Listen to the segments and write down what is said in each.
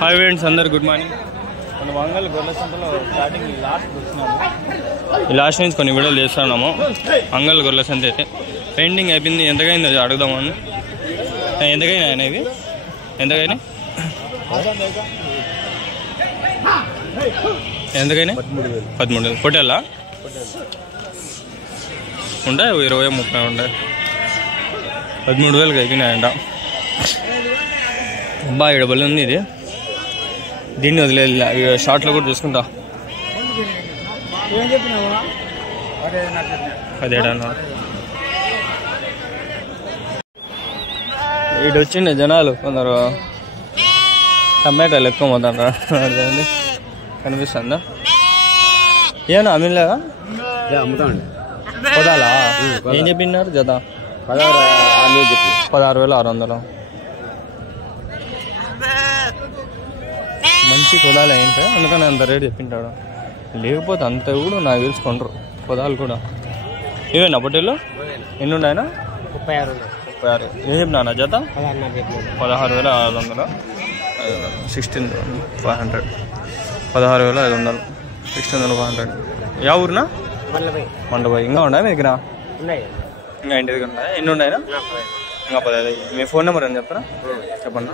Hi friends, అందరు good morning. మన వంగల్ గొర్రెల సంతలో స్టార్టింగ్ లాస్ట్ వచ్చినాము. ఈ లాస్ట్ నుంచి కొన్ని వీడియోలు చేస్తున్నాము. వంగల్ గొర్రెల సంత అయితే పెయింటింగ్ అయిపోయింది. ఎంతకైంది అది అడుగుదామని. ఎంతకైనా ఇవి ఎంతకైనా ఎంతకైనా 13,000 పొట్టేలా ఉంటాయి. 20-30 ఉంటాయి. 13,000 అయిపోయినాయంట. బాగా ఇడబలి ఉంది ఇది. దీన్ని వదిలేదు, షార్ట్లో కూడా చూసుకుంటా. 17 అన్నాడు. ఇటు వచ్చిండే జనాలు కొందరు టమాటాలు ఎక్కువ పోతాండ్రా. అదేండి కనిపిస్తుందా? ఏమన్నా అమ్మిలేదా? పొదాలా ఏం చెప్పినారు? జత 16,600. మంచి పొదాలు ఏంటో అందుకని అంత రేటు చెప్పింటాడు. లేకపోతే అంత కూడా నాకు తెలుసుకుంటారు పొదాలు కూడా. ఇవేనా పొట్టేళ్ళు? ఎన్ని ఉన్నాయన? 36. ఏం చెప్పినా జత? 16,600. 16,500. 16,500. 16,500. యా ఊరునా? మండబాయి. ఇంకా ఉన్నాయా మీ దగ్గర? ఇంకా ఇంటి దగ్గర ఉన్నాయా? ఎన్ని ఉన్నాయా? ఇంకా 15. మీ ఫోన్ నెంబర్ అని చెప్తారా? చెప్పండి.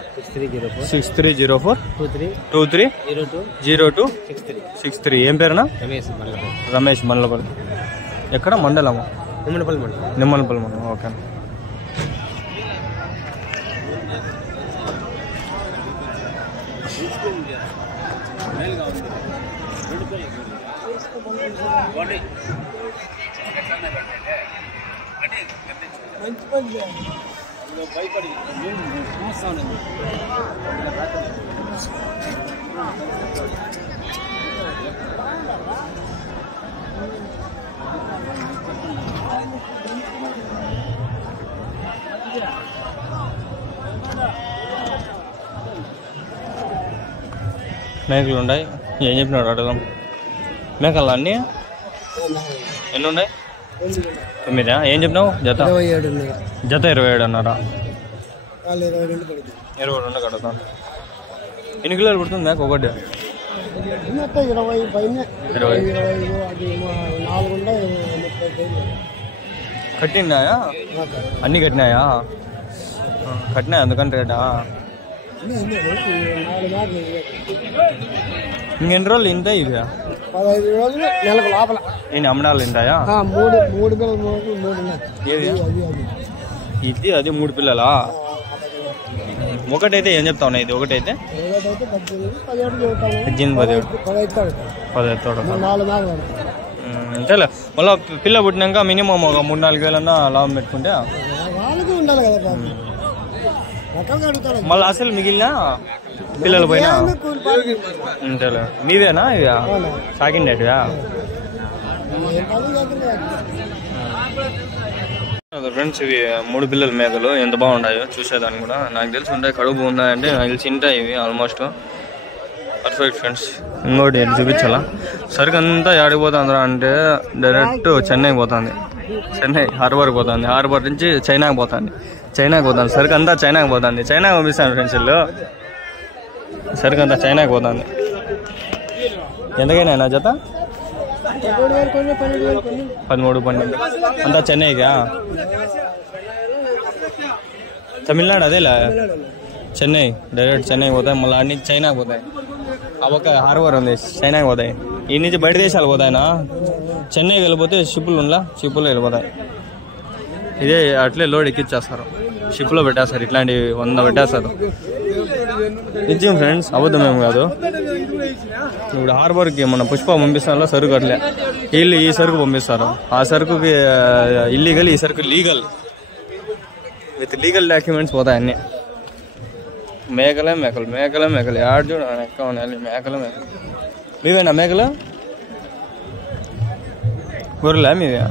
6304230263. ఏం పేరునా? రమేష్. మండలపల్లి. ఎక్కడ? మండలము? నిమ్మలపల్లి మండలం. ఓకే. మేకలు ఉన్నాయి. ఏం చెప్పినాడు అడగదాం. మేకలు అన్నీ ఎన్ని ఉన్నాయి? 9. ఏం చెప్పినావు? జత 27 అన్నారా? 22 కడతాను. ఎన్ని కిలోలు పుడుతుంది మేక ఒకటి? 20. కట్టినాయా? అన్ని కట్టినాయా? కట్టినాయా అందుకని రేటా? ఇంకెన్ని రోజులు ఇంటాయి ఇవి? 15 రోజులు నెలకు లోపల. నేను అమ్మడాలు తింటాయా? 3 పిల్లలు. ఇది అది 3 పిల్లలా? ఒకటైతే ఏం చెప్తా ఉన్నా? ఇది ఒకటైతే 18. అంతేలే. మళ్ళీ పిల్ల పుట్టినాక మినిమం ఒక 3-4 వేలన్నా లాభం పెట్టుకుంటే వాళ్ళకి ఉండాలి కదా. మళ్ళీ అసలు మిగిలిన పిల్లలు పోయినా అంతేలే. మీవేనా ఇవి సాకిండేటివా? ఫ్రెండ్స్, ఇవి 3 పిల్లల మేకలు ఎంత బాగున్నాయో చూసేదాన్ని కూడా. నాకు తెలిసి ఉంటాయి, కడుపు ఉన్నాయంటే నాకు తెలిసి ఉంటాయి ఇవి ఆల్మోస్ట్ పర్ఫెక్ట్. ఫ్రెండ్స్, ఇంకోటి చూపించాలా? సరుకు అంతా ఆడిపోతుంది అంటే డైరెక్ట్ చెన్నైకి పోతుంది. చెన్నై హార్బర్కి పోతుంది. హార్బర్ నుంచి చైనాకి పోతుంది. సరుకు అంతా చైనాకి పోతుంది. చైనాకి పంపిస్తాను ఫ్రెండ్స్. వీళ్ళు సరుకు అంతా చైనాకి పోతుంది. ఎంతకైనా జత? 13-12 అంతా చెన్నైకా? తమిళనాడు అదేలా? చెన్నై డైరెక్ట్ చెన్నైకి పోతాయి. మళ్ళీ అన్ని చైనాకి పోతాయి. ఆ ఒక హార్బర్ ఉంది, చైనాకి పోతాయి. ఈ నుంచి బయట దేశాలు పోతాయినా. చెన్నైకి వెళ్ళిపోతే షిప్పులో వెళ్ళిపోతాయి. ఇదే అట్లే లోడ్ ఎక్కిచ్చేస్తారు, షిప్లో పెట్టేస్తారు. ఇట్లాంటివి 100 పెట్టేస్తారు. నిజం ఫ్రెండ్స్, అబద్ధమేం కాదు. ఇప్పుడు హార్బర్కి మన పుష్ప పంపిస్తాను సరుకు అట్లే వీళ్ళు ఈ సరుకు పంపిస్తారు. ఆ సరుకుకి ఇల్లీగల్, ఈ సరుకు లీగల్. విత్ లీగల్ డాక్యుమెంట్స్ పోతాయి అన్నీ. మేకలే మేకలు యాడ్ చూడ ఎక్కువ ఉన్నాయి. మేకలు మీవేనా మేకలు? గొర్రెలే మీవే?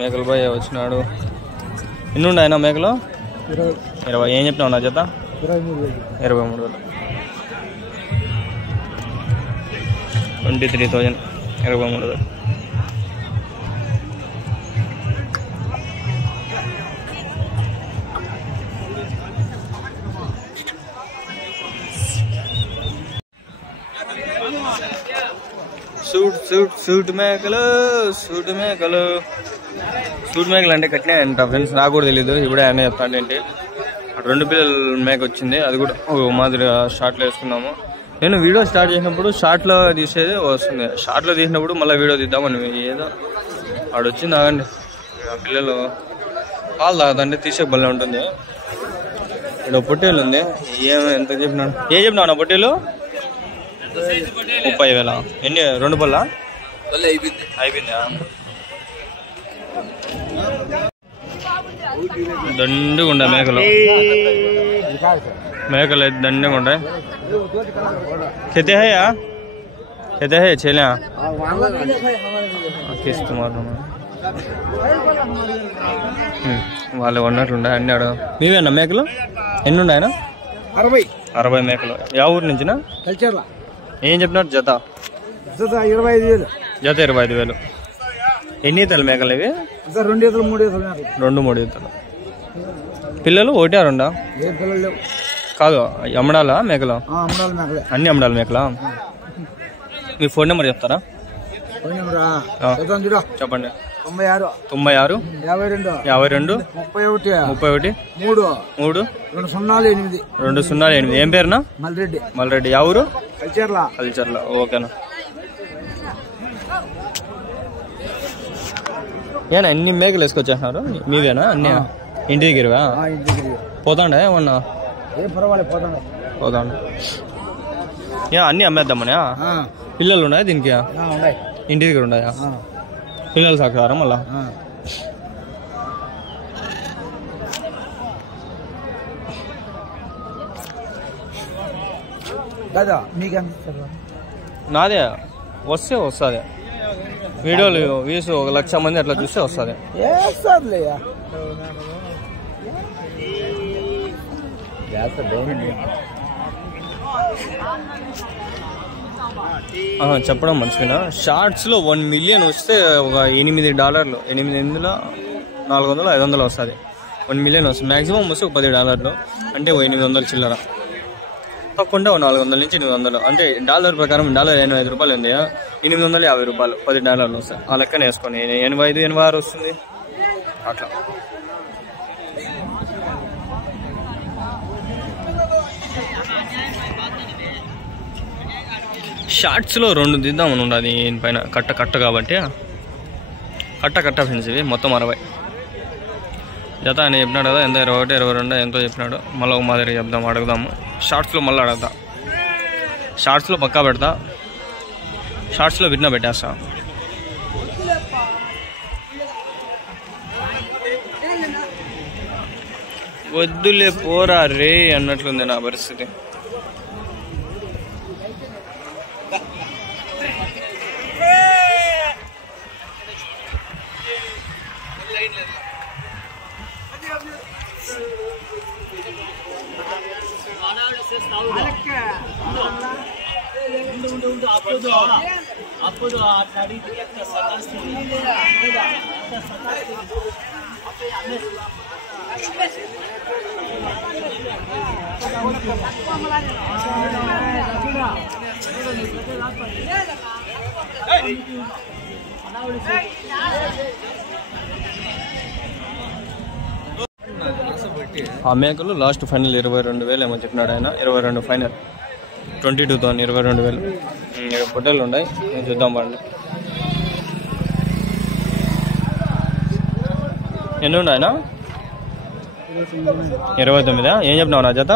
మేకలు బాయ్ వచ్చినాడు. ఎన్ని ఉన్నాయన మేకలు? 20. ఏం చెప్పినావు నా జత? 23,000. 23,000. 23,000. సూట్ మేకలు అంటే కట్టినా అంట ఫ్రెండ్స్, నాకు కూడా తెలీదు. ఇప్పుడే అన్నీ చెప్తాను ఏంటి. 2 పిల్లల మేక వచ్చింది, అది కూడా మాదిరిగా షార్ట్లో వేసుకున్నాము. నేను వీడియో స్టార్ట్ చేసినప్పుడు షార్ట్లో తీసేది వస్తుంది, షార్ట్లో తీసినప్పుడు మళ్ళీ వీడియో తీద్దామని ఏదో ఆడొచ్చింది. ఆగండి, పిల్లలు పాలు తాగుతుంటే తీసే బల్లే ఉంటుంది. ఇక్కడ పొట్టేలు ఉంది, ఎంత చెప్పినాడు, ఏం చెప్పినావు నా పొట్టేలు? 30,000. ఎన్ని 2 బల్లా అయిపోయిందా? దండిగా ఉండే మేకలు అయితే దండిగా ఉండే. खेते है यार, खेते है छेले किस्त వాళ్ళు ఉన్నట్లుండే అన్ని ఆడ. మీవేనా మేకలు? ఎన్ని ఉన్నాయన? 60 మేకలు. యా ఊరు నుంచినా? ఏం చెప్పినట్టు జత? 25,000. జత 25,000. ఎన్ని ఈతలు మేకలు ఇవి? 2 ఈతలు 3 ఈతలు. 2-3 ఈతలు. పిల్లలు 1-2? కాదు, అమ్మడాలా మేకలు? అన్ని అమ్మడాలి మేకలా? మీ ఫోన్ నెంబర్ చెప్తారా? చెప్పండి. 96 52 31 3 208. 208. ఏం పేరునా? మల్రెడ్డి. ఎవరు? కల్చర్ల. ఓకేనా. ఏనా అన్ని మేకలు వేసుకొచ్చేస్తున్నారు? మీవేనా అన్ని? ఇంటి దగ్గరవా? పోతాండా ఏమన్నా? పోతాండ. అన్ని అమ్మేద్దామనే? పిల్లలు ఉన్నాయా దీనికి? ఇంటి దగ్గర ఉన్నాయా? పిల్లలు సాకారా మళ్ళా? నాదే వస్తుంది. వీడియోలు వ్యూస్ 1,00,000 మంది అట్లా చూస్తే వస్తుంది. చెప్పడం మర్చిపోయినా, షార్ట్స్ లో 1 మిలియన్ వస్తే ఒక $8, 800, 400, 500 వస్తుంది. 1 మిలియన్ వస్తుంది. మాక్సిమం వస్తే ఒక $10 అంటే $800 చిల్లర. తప్పకుండా 400 నుంచి 800 అంటే డాలర్ ప్రకారం $85 ఉంది. $850, $10 వస్తాయి. ఆ లెక్కన వేసుకొని 85, 86 వస్తుంది అట్లా. షార్ట్స్లో 2 దిద్దామని ఉండదు దీనిపైన. కట్ట కాబట్టి కట్ట ఫ్రెండ్స్. ఇవి మొత్తం 60 జత అని చెప్పినాడు కదా. ఎంత 21, 22 ఎంతో చెప్పినాడు. మళ్ళీ ఒక మాదిరి చెప్దాం, అడుగుదాము. షార్ట్స్లో మళ్ళీ అడుగుతా. షార్ట్స్లో పక్కా పెడతా, షార్ట్స్లో విన్నా పెట్టేస్తా. వద్దులే పోరా రే అన్నట్లుంది నా పరిస్థితి. ఆ మేకలు లాస్ట్ ఫైనల్ 22,000 ఏమో చెప్పినాడు ఆయన. 22 ఫైనల్. 22,000, 22,000. పొట్టేళ్ళు ఉన్నాయి, చూద్దాం పండి. ఎన్ని ఉన్నాయన? 29. ఏం చెప్పినావు నా జత?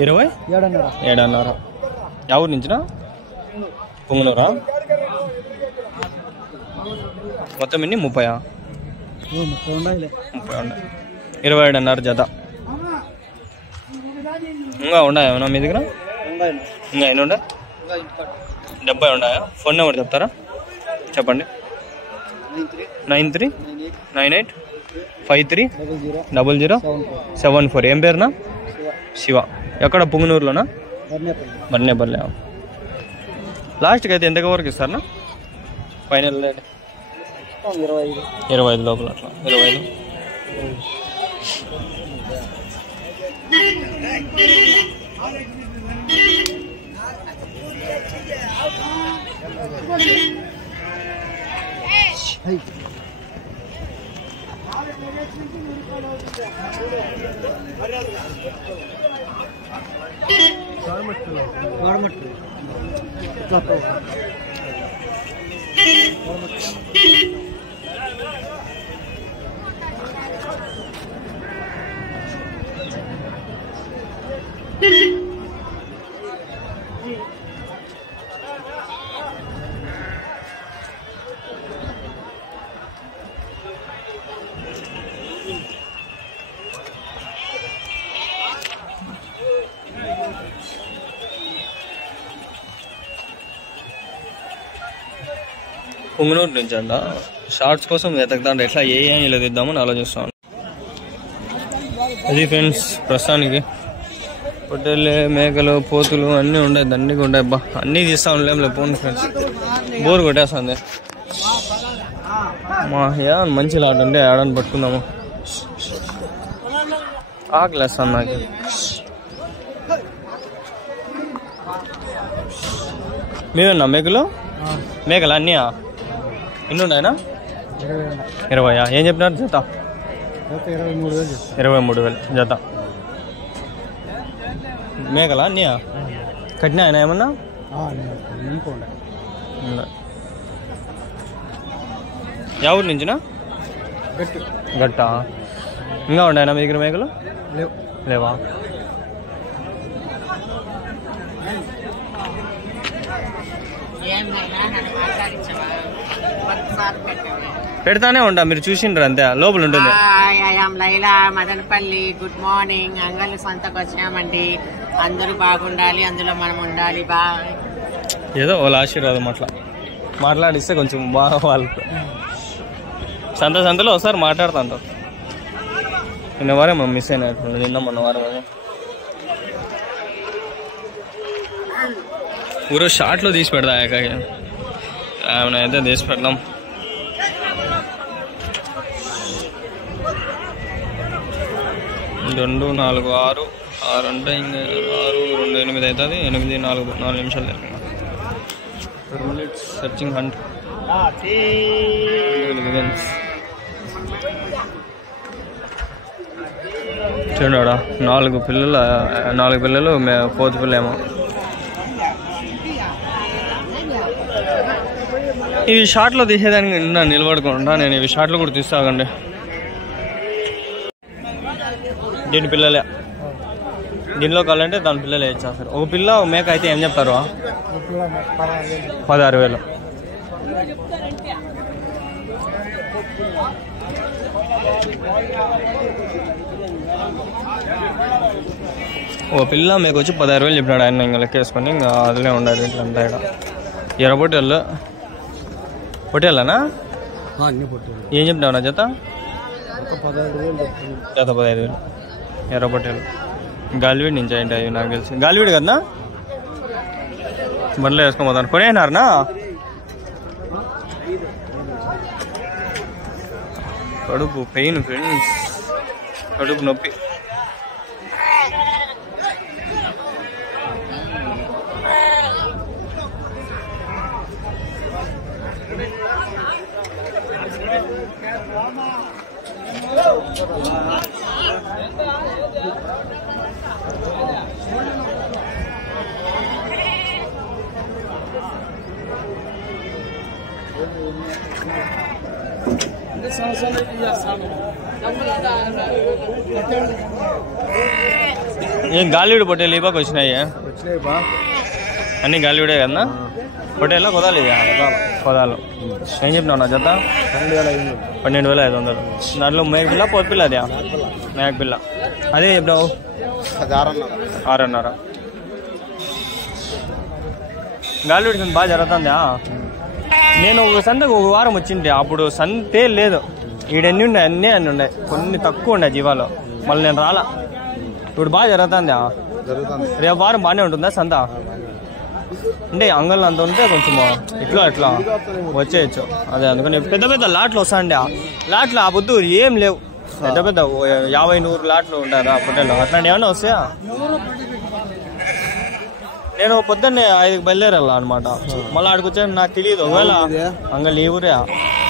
27.5. ఎవరి నుంచినా? పొంగునూరా? మొత్తం ఎన్ని? 30. 30 ఉన్నాయి. 27.5 జత. ఇంకా ఉన్నాయా ఏమన్నా మీ దగ్గర? ఇంకా ఎన్ని ఉండే? 70 ఉన్నాయా? ఫోన్ నెంబర్ చెప్తారా? చెప్పండి. 9398530074. ఏం పేరునా? శివ. ఎక్కడ? పొంగునూరులోనా? బర్నేపల్లి. లాస్ట్కి అయితే ఎంత వరకు ఇస్తారనా ఫైనల్? 25 లోపల అట్లా. 25. పుంగనూరు నుంచి అంట షార్ట్స్ కోసం వెతకదాంటే ఎట్లా ఏ ఇలా తీద్దామని ఆలోచిస్తాను. అది ఫ్రెండ్స్ ప్రస్తుతానికి పొట్టేళ్ళు మేకలు పోతులు అన్నీ ఉన్నాయి, దండిగా ఉంటాయి. బా అన్నీ తీస్తా ఉండలేం పోను ఫ్రెండ్స్, బోర్ కొట్టేస్తుంది. మా మంచి లాట్ ఉంటే ఆడని పట్టుకుందాము. ఆకలేస్తాను నాకు. మీవేనా మేకలు? మేకలు అన్నీ ఎన్ని ఉన్నాయనా? 20. ఏం చెప్పినారు జత? 23,000 జత. మేకలా అన్నీ కట్టినా ఆయన ఏమన్నా? ఎవరి నుంచినా? గట్ట. ఇంకా ఉన్నాయన్నా మీ దగ్గర మేకలు? లేవా? పెడతానే ఉంటా, మీరు చూసిండ్రు అంతే, లోపల ఉంటుంది. లైలా మదనపల్లి. Good morning. అంగళ్ళు సంతకు వచ్చామండి. అందరూ బాగుండాలి, అందులో మనం ఉండాలి. ఏదో వాళ్ళ ఆశీర్వాదం అట్లా మాట్లాడిస్తే కొంచెం బాగా వాళ్ళతో సంతలో ఒకసారి మాట్లాడుతుంటారు. నిన్న వారం మిస్ అయినట్టు, నిన్న మొన్న వారం ఊరో షార్ట్లో తీసి పెడతా ఏమైనా అయితే తీసి పెడదాం. రెండు 4 6 6 అంటే ఇంకా 6 2 8 అవుతుంది. 8 4 నిమిషాలు జరిగింది. 2 minutes సర్చింగ్ హంట్. చూడాడా 4 పిల్లలు 4th పిల్ల ఏమో. ఇవి షార్ట్లో తీసేదానికి నిలబడుకుంటా నేను. ఇవి షార్ట్లో కూడా తీస్తాగండి. దీని పిల్లలే, దీనిలో కావాలంటే దాని పిల్లలే ఇచ్చేస్తారు. ఒక పిల్ల ఒక మేక అయితే ఏం చెప్తారు? 16,000. ఒక పిల్ల మేక వచ్చి 16,000 చెప్పినాడు ఆయన. ఇంకా లెక్కేసుకొని ఇంకా అదిలే ఉండాలి ఇట్లంతా. ఇక్కడ పొట్టేళ్ళనా? ఏం చెప్పినావు నా జత? జత 15,000. ఎర్ర పొట్టేలు గాలివీడి నుంచి ఏంటి అవి నాకు తెలిసి. గాలివీడి కదనా? బండ్లో వేసుకొని పోతాను. కొనేనారనా? కడుపు పెయిన్ ఫ్రెండ్స్, కడుపు నొప్పి. ఏం గాలివీడి పొట్టేలు ఈ బాగా వచ్చినాయి? అన్ని గాలివీడే కదన్నా? పొట్టేలా కొదాలి కొదాలు. ఏం చెప్పినావు నా జత? 12,500. దాంట్లో మేక పిల్ల పోతు పిల్ల? అదే మేక పిల్ల. అదే చెప్పినావు 6,500. గాలివీడి బాగా జరుగుతుందా? నేను ఒక సంతకు ఒక వారం వచ్చింటే అప్పుడు సంతే లేదు. ఈడన్నీ ఉన్నాయి, అన్నీ ఉన్నాయి, కొన్ని తక్కువ ఉన్నాయి జీవాలు. మళ్ళీ నేను రాలా. ఇప్పుడు బాగా జరుగుతుందా? రేపు వారం బాగానే ఉంటుందా సంత? అంటే అంగళ్ళు అంత ఉంటే కొంచెం ఇట్లా వచ్చేయచ్చు. అదే అందుకని పెద్ద పెద్ద లాట్లు వస్తాండి. లాట్లు ఆ పొద్దు ఏం లేవు. పెద్ద 50-100 లాట్లు ఉంటారా పొట్టేలు? అట్లాంటి ఏమన్నా వస్తాయా? నేను పొద్దున్నే 5కి బయలుదేరాల అనమాట. మళ్ళీ ఆడికి వచ్చాను నాకు తెలియదు. ఒకవేళ అంగ లీవురే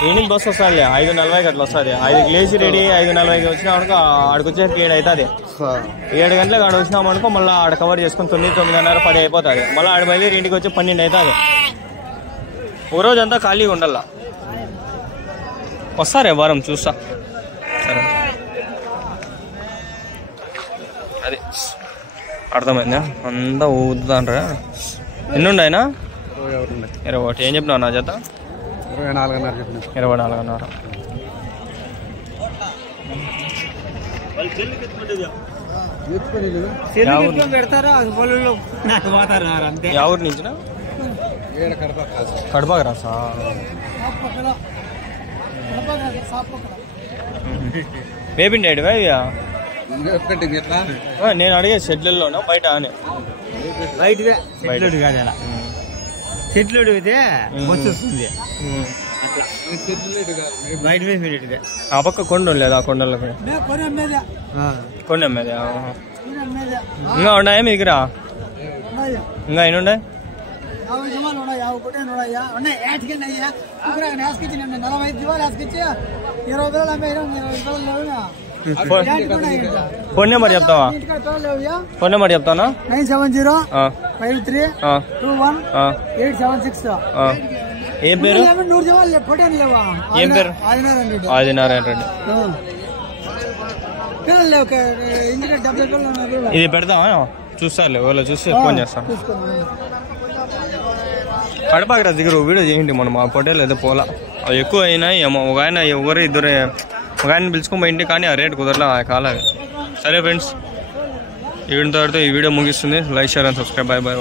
ఈయనకి బస్సు వస్తుంది 5:40కి అట్లా వస్తుంది. 5కి లేచి రెడీ 5:40కి వచ్చినామనుకో ఆడికి వచ్చేసరికి 7 అవుతుంది. 7 గంటలకు ఆడ వచ్చినామనుకో మళ్ళీ ఆడ కవర్ చేసుకుని 9, 9:30, 10 అయిపోతుంది. మళ్ళీ ఆడ బయలుదేరి ఇంటికి వచ్చి 12 అవుతుంది. ఓ రోజంతా ఖాళీగా ఉండాల. వస్తారే వారం చూస్తా. సరే అది అర్థమైందా? అంతా ఊదుతాండ్రా. ఎన్ని ఉన్నాయినా? 21. ఏం చెప్పినావు నా జత? 24.5. ఎవరి నుంచి? కడప రాసా? మేపిండి అడివా ఇక నేను అడిగే షెడ్లలోనా బయట అని? చెట్లు అడిగితే వస్తుంది. ఆ పక్క కొండ లేదా? ఆ కొండలకు కొండ అమ్మేది. ఇంకా ఉన్నాయా మీ దగ్గర? ఇంకా ఎన్ని ఉన్నాయి? ఫోన్ నెంబర్ చెప్తావా? ఫోన్ నెంబర్ చెప్తానా? 97053218766. ఏం పేరు? ఏం పేరు? ఆదినారాయణ రెడ్డి. ఇది పెడతావా? చూస్తారులే, ఒకవేళ చూస్తే ఫోన్ చేస్తాను. కడపకి రా దగ్గర వీడియో చేయండి. మనం ఆ పొట్టేలు అయితే పోలా, అవి ఎక్కువ అయినాయి ఏమో. ఒక ఆయన ఇద్దరు ఒక ఆయన పిలుచుకొని పోయింది కానీ ఆ రేట్ కుదరలే ఆ కాలాగా. సరే ఫ్రెండ్స్, ఈ వీడియో ముగిస్తుంది. Like, share and subscribe. Bye bye.